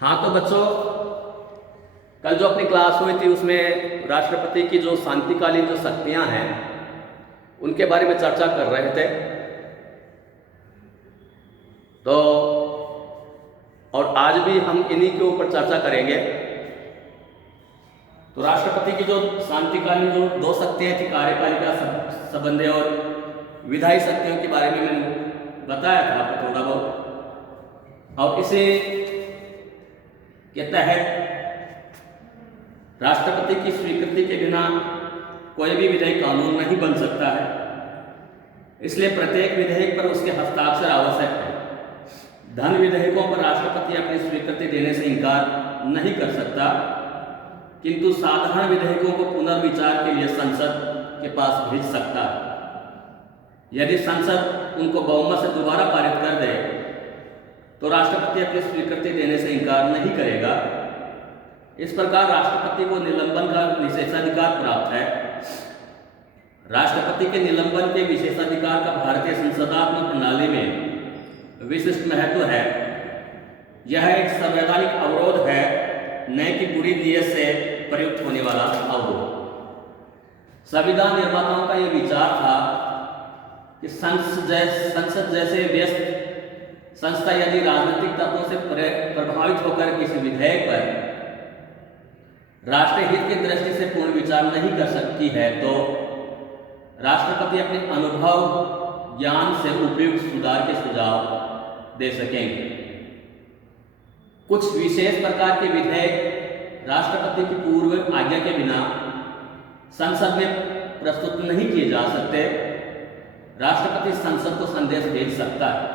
हाँ तो बच्चों, कल जो अपनी क्लास हुई थी उसमें राष्ट्रपति की जो शांतिकालीन जो शक्तियां हैं उनके बारे में चर्चा कर रहे थे। तो और आज भी हम इन्हीं के ऊपर चर्चा करेंगे। तो राष्ट्रपति की जो शांतिकालीन जो दो शक्तियां थी, कार्यपालिका संबंधी और विधायी शक्तियों के बारे में मैंने बताया था आपको थोड़ा बहुत। और इसे के तहत राष्ट्रपति की स्वीकृति के बिना कोई भी विधेयक कानून नहीं बन सकता है, इसलिए प्रत्येक विधेयक पर उसके हस्ताक्षर आवश्यक है। धन विधेयकों पर राष्ट्रपति अपनी स्वीकृति देने से इनकार नहीं कर सकता, किंतु साधारण विधेयकों को पुनर्विचार के लिए संसद के पास भेज सकता है। यदि संसद उनको बहुमत से दोबारा पारित कर दे तो राष्ट्रपति अपनी स्वीकृति देने से इनकार नहीं करेगा। इस प्रकार राष्ट्रपति को निलंबन का विशेषाधिकार प्राप्त है। राष्ट्रपति के निलंबन के विशेषाधिकार का भारतीय संसदीय प्रणाली में विशिष्ट महत्व है। यह एक संवैधानिक अवरोध है, न कि बुरी नीयत से प्रयुक्त होने वाला अवरोध। संविधान निर्माताओं का यह विचार था कि संसद जैसे व्यस्त संस्था यदि राजनीतिक तत्वों से प्रभावित होकर किसी विधेयक पर राष्ट्रीय हित की दृष्टि से पूर्ण विचार नहीं कर सकती है तो राष्ट्रपति अपने अनुभव ज्ञान से उपयुक्त सुधार के सुझाव दे सकेंगे। कुछ विशेष प्रकार के विधेयक राष्ट्रपति की पूर्व आज्ञा के बिना संसद में प्रस्तुत नहीं किए जा सकते। राष्ट्रपति संसद को संदेश भेज सकता है।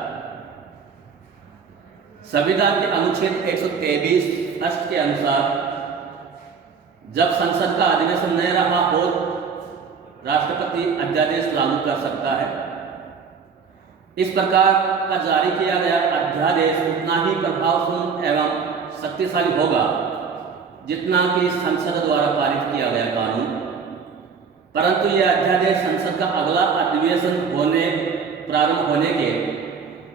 संविधान के अनुच्छेद 123 अष्ट के अनुसार जब संसद का अधिवेशन न रहा हो राष्ट्रपति अध्यादेश लागू कर सकता है। इस प्रकार का जारी किया गया अध्यादेश उतना ही प्रभावपूर्ण एवं शक्तिशाली होगा जितना कि संसद द्वारा पारित किया गया कानून। परंतु यह अध्यादेश संसद का अगला अधिवेशन प्रारंभ होने के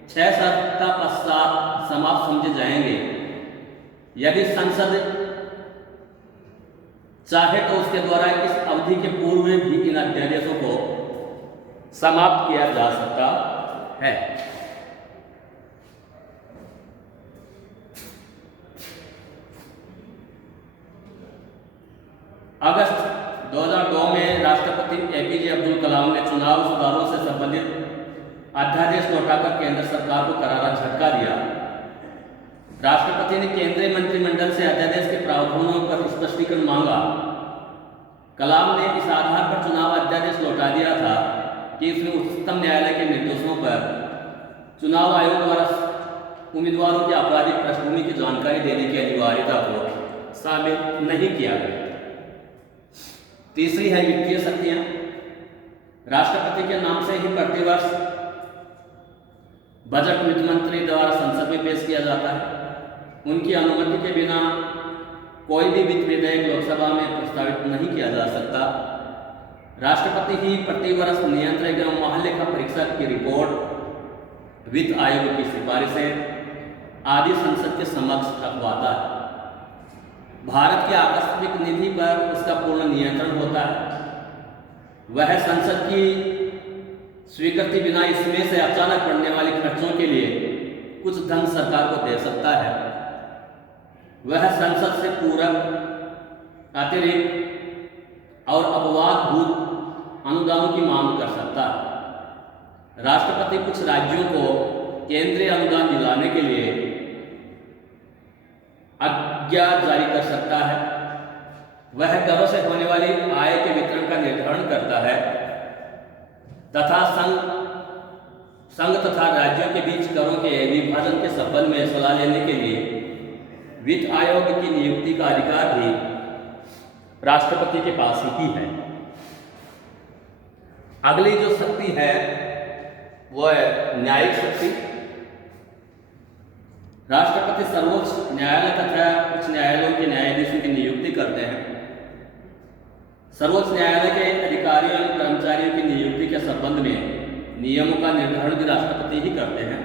6 सप्ताह पश्चात समाप्त समझे जाएंगे। यदि संसद चाहे तो उसके द्वारा इस अवधि के पूर्व भी इन अध्यादेशों को समाप्त किया जा सकता है। अगस्त 2002 में राष्ट्रपति एपीजे अब्दुल कलाम ने चुनाव सुधारों से संबंधित अध्यादेश लौटाकर केंद्र सरकार को करारा झटका दिया। राष्ट्रपति ने केंद्रीय मंत्रिमंडल से अध्यादेश के प्रावधानों पर स्पष्टीकरण मांगा। कलाम ने इस आधार पर चुनाव अध्यादेश लौटा दिया था कि इसमें उच्चतम न्यायालय के निर्देशों पर चुनाव आयोग द्वारा उम्मीदवारों की आपराधिक पृष्ठभूमि की जानकारी देने की अनिवार्यता को शामिल नहीं किया गया। तीसरी है वित्तीय शक्तियां। राष्ट्रपति के नाम से ही प्रतिवर्ष बजट वित्त मंत्री द्वारा संसद में पेश किया जाता है। उनकी अनुमति के बिना कोई भी वित्त विधेयक लोकसभा में प्रस्तावित नहीं किया जा सकता। राष्ट्रपति ही प्रतिवर्ष नियंत्रक एवं महालेखा परीक्षक की रिपोर्ट, वित्त आयोग की सिफारिशें आदि संसद के समक्ष रखवाता है। भारत की आकस्मिक निधि पर उसका पूर्ण नियंत्रण होता है। वह संसद की स्वीकृति बिना इसमें से अचानक पड़ने वाले खर्चों के लिए कुछ धन सरकार को दे सकता है। वह संसद से पूरक, अतिरिक्त और अपवादभूत अनुदानों की मांग कर सकता है। राष्ट्रपति कुछ राज्यों को केंद्रीय अनुदान दिलाने के लिए आज्ञा जारी कर सकता है। वह करों से होने वाली आय के वितरण का निर्धारण करता है तथा संघ तथा राज्यों के बीच करों के विभाजन के संबंध में सलाह लेने के लिए वित्त आयोग की नियुक्ति का अधिकार भी राष्ट्रपति के पास ही है। अगली जो शक्ति है वो है न्यायिक शक्ति। राष्ट्रपति सर्वोच्च न्यायालय तथा उच्च न्यायालयों के न्यायाधीशों की नियुक्ति करते हैं। सर्वोच्च न्यायालय के अधिकारियों एवं कर्मचारियों की नियुक्ति के संबंध में नियमों का निर्धारण भी राष्ट्रपति ही करते हैं।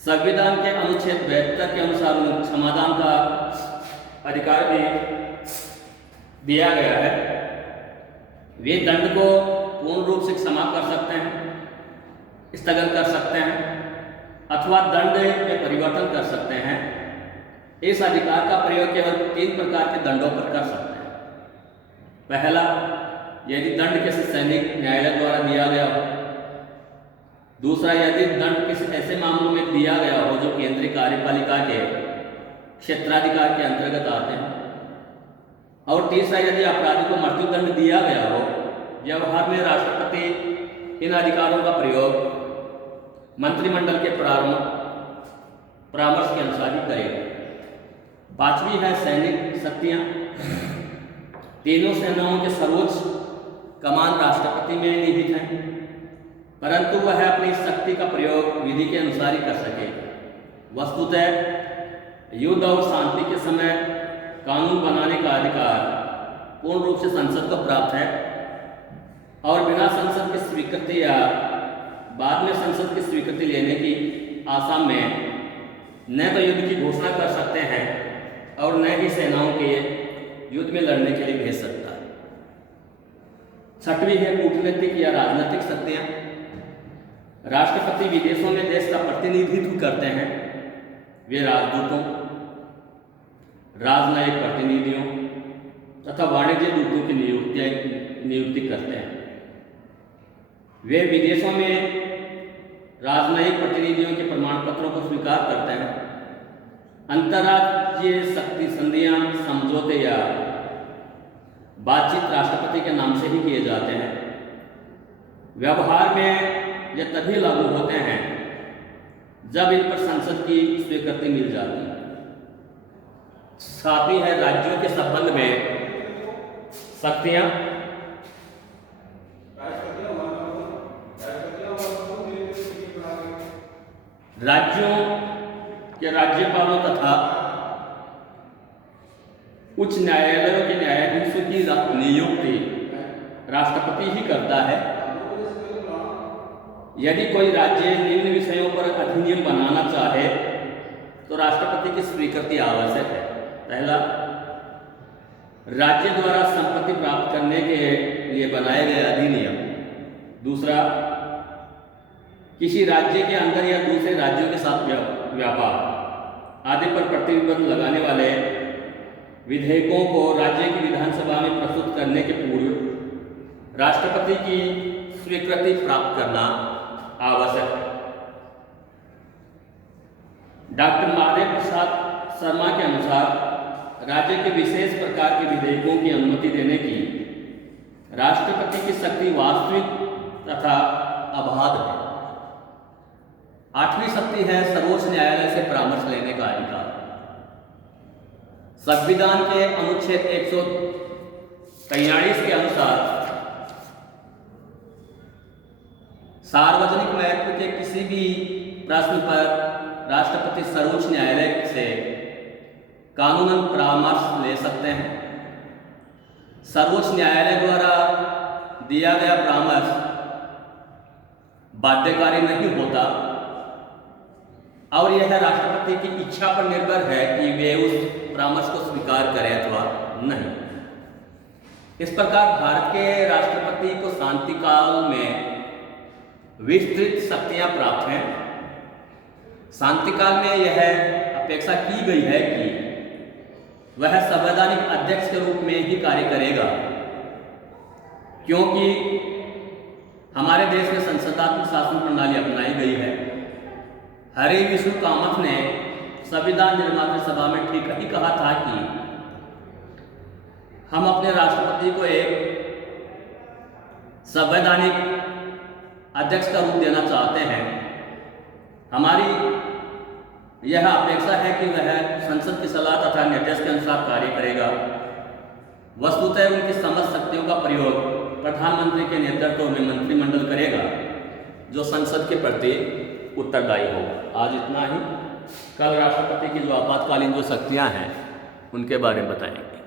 संविधान के अनुच्छेद 72 के अनुसार उन्हें क्षमादान का अधिकार भी दिया गया है। वे दंड को पूर्ण रूप से क्षमा कर सकते हैं, स्थगन कर सकते हैं अथवा दंड में परिवर्तन कर सकते हैं। इस अधिकार का प्रयोग केवल 3 प्रकार के दंडों पर कर सकते हैं। पहला, यदि दंड किसी सैनिक न्यायालय द्वारा दिया गया हो। दूसरा, यदि दंड किसी ऐसे मामलों में दिया गया हो जो केंद्रीय कार्यपालिका के क्षेत्राधिकार के अंतर्गत आते हैं। और तीसरा, यदि अपराधी को मृत्युदंड दिया गया हो। व्यवहार में राष्ट्रपति इन अधिकारों का प्रयोग मंत्रिमंडल के परामर्श के अनुसार ही करेगा। 5वीं है सैनिक शक्तियां। तीनों सेनाओं के सर्वोच्च कमान राष्ट्रपति में निहित है, परंतु वह अपनी शक्ति का प्रयोग विधि के अनुसार ही कर सकेगा। वस्तुतः युद्ध और शांति के समय कानून बनाने का अधिकार पूर्ण रूप से संसद को प्राप्त है और बिना संसद की स्वीकृति या बाद में संसद की स्वीकृति लेने की आशा में न तो युद्ध की घोषणा कर सकते हैं और न ही सेनाओं के युद्ध में लड़ने के लिए भेज सकता है। 6वीं है कूटनीतिक या राजनीतिक शक्तियां। राष्ट्रपति विदेशों में देश का प्रतिनिधित्व करते हैं। वे राजदूतों, राजनयिक प्रतिनिधियों तथा वाणिज्य दूतों की नियुक्ति करते हैं। वे विदेशों में राजनयिक प्रतिनिधियों के प्रमाण पत्रों को स्वीकार करते हैं। अंतर्राज्यीय शक्ति संधियां, समझौते या बातचीत राष्ट्रपति के नाम से ही किए जाते हैं। व्यवहार में ये तभी लागू होते हैं जब इन पर संसद की स्वीकृति मिल जाती है। 7वीं है राज्यों के संबंध में शक्तियां। राज्यों के राज्यपालों तथा उच्च न्यायालयों के न्यायाधीशों की नियुक्ति राष्ट्रपति ही करता है। यदि कोई राज्य निम्न विषयों पर अधिनियम बनाना चाहे तो राष्ट्रपति की स्वीकृति आवश्यक है। पहला, राज्य द्वारा संपत्ति प्राप्त करने के लिए बनाए गए अधिनियम। दूसरा, किसी राज्य के अंदर या दूसरे राज्यों के साथ व्यापार आदि पर प्रतिबंध लगाने वाले विधेयकों को राज्य की विधानसभा में प्रस्तुत करने के पूर्व राष्ट्रपति की स्वीकृति प्राप्त करना आवश्यक है। डॉक्टर महादेव प्रसाद शर्मा के अनुसार राज्य के विशेष प्रकार के विधेयकों की अनुमति देने की राष्ट्रपति की शक्ति वास्तविक तथा अबाध है। 8वीं शक्ति है सर्वोच्च न्यायालय से परामर्श लेने का अधिकार। संविधान के अनुच्छेद 143 के अनुसार सार्वजनिक महत्व के किसी भी प्रश्न पर राष्ट्रपति सर्वोच्च न्यायालय से कानूनन परामर्श ले सकते हैं। सर्वोच्च न्यायालय द्वारा दिया गया परामर्श बाध्यकारी नहीं होता और यह राष्ट्रपति की इच्छा पर निर्भर है कि वे उस परामर्श को स्वीकार करें अथवा नहीं। इस प्रकार भारत के राष्ट्रपति को शांति काल में विस्तृत शक्तियां प्राप्त हैं। शांति काल में यह अपेक्षा की गई है कि वह संवैधानिक अध्यक्ष के रूप में ही कार्य करेगा, क्योंकि हमारे देश में संसदात्मक शासन प्रणाली अपनाई गई है। हरि विष्णु कामत ने संविधान निर्माता सभा में ठीक ही कहा था कि हम अपने राष्ट्रपति को एक संवैधानिक अध्यक्ष का रूप देना चाहते हैं। हमारी यह अपेक्षा है कि वह संसद की सलाह तथा निर्देश के अनुसार कार्य करेगा। वस्तुतः उनकी समस्त शक्तियों का प्रयोग प्रधानमंत्री के नेतृत्व में मंत्रिमंडल करेगा, जो संसद के प्रति उत्तरदायी होगा। आज इतना ही। कल राष्ट्रपति की जो आपातकालीन जो शक्तियां हैं उनके बारे में बताएंगे।